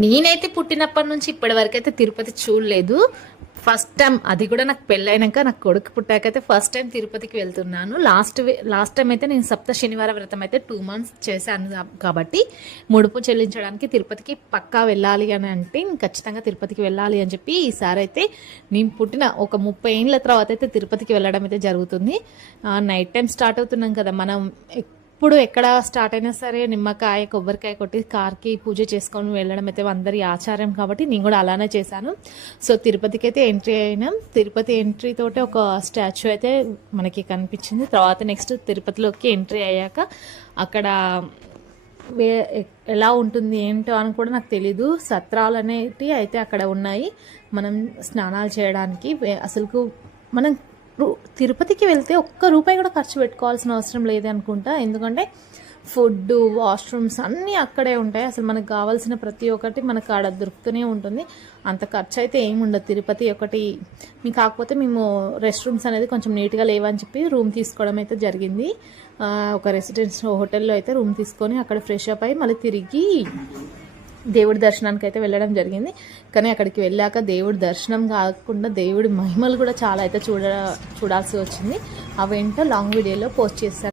నేనైతే పుట్టినప్పటి నుంచి ఇప్పటి వరకు అయితే తిరుపతి చూడలేదు. ఫస్ట్ టైం, అది కూడా నాకు పెళ్ళైనాక, నాకు కొడుకు పుట్టాకైతే ఫస్ట్ టైం తిరుపతికి వెళ్తున్నాను. లాస్ట్ టైం అయితే నేను సప్త శనివార వ్రతం అయితే 2 months చేశాను కాబట్టి ముడుపు చెల్లించడానికి తిరుపతికి పక్కా వెళ్ళాలి అని అంటే నేను ఖచ్చితంగా తిరుపతికి వెళ్ళాలి అని చెప్పి ఈసారి అయితే నేను పుట్టిన ఒక 30 ఏళ్ళ తర్వాత అయితే తిరుపతికి వెళ్ళడం అయితే జరుగుతుంది. నైట్ టైం స్టార్ట్ అవుతున్నాం కదా మనం. ఇప్పుడు ఎక్కడ స్టార్ట్ అయినా సరే నిమ్మకాయ కొబ్బరికాయ కొట్టి కార్కి పూజ చేసుకొని వెళ్ళడం అయితే అందరి ఆచారం కాబట్టి నేను కూడా అలానే చేశాను. సో తిరుపతికి అయితే ఎంట్రీ అయినాం. తిరుపతి ఎంట్రీ తోటి ఒక స్టాచ్యూ అయితే మనకి కనిపించింది. తర్వాత నెక్స్ట్ తిరుపతిలోకి ఎంట్రీ అయ్యాక అక్కడ ఎలా ఉంటుంది ఏంటో అని కూడా నాకు తెలీదు. సత్రాలు అనేవి అయితే అక్కడ ఉన్నాయి మనం స్నానాలు చేయడానికి. అసలుకు మనం తిరుపతికి వెళ్తే ఒక్క రూపాయి కూడా ఖర్చు పెట్టుకోవాల్సిన అవసరం లేదు అనుకుంటా. ఎందుకంటే ఫుడ్, వాష్రూమ్స్ అన్నీ అక్కడే ఉంటాయి. అసలు మనకు కావాల్సిన ప్రతి ఒక్కటి మనకు ఆడ దొరుకుతూనే ఉంటుంది. అంత ఖర్చు అయితే ఏమి ఉండదు తిరుపతి ఒకటి. మీకు కాకపోతే మేము రెస్ట్ రూమ్స్ అనేది కొంచెం నీట్గా లేవని చెప్పి రూమ్ తీసుకోవడం అయితే జరిగింది. ఒక రెసిడెన్స్ హోటల్లో అయితే రూమ్ తీసుకొని అక్కడ ఫ్రెష్ అప్ అయ్యి మళ్ళీ తిరిగి దేవుడి దర్శనానికి అయితే వెళ్ళడం జరిగింది. కానీ అక్కడికి వెళ్ళాక దేవుడి దర్శనం కాకుండా దేవుడి మహిమలు కూడా చాలా అయితే చూడాల్సి వచ్చింది. అవేంటో లాంగ్ వీడియోలో పోస్ట్ చేశాను.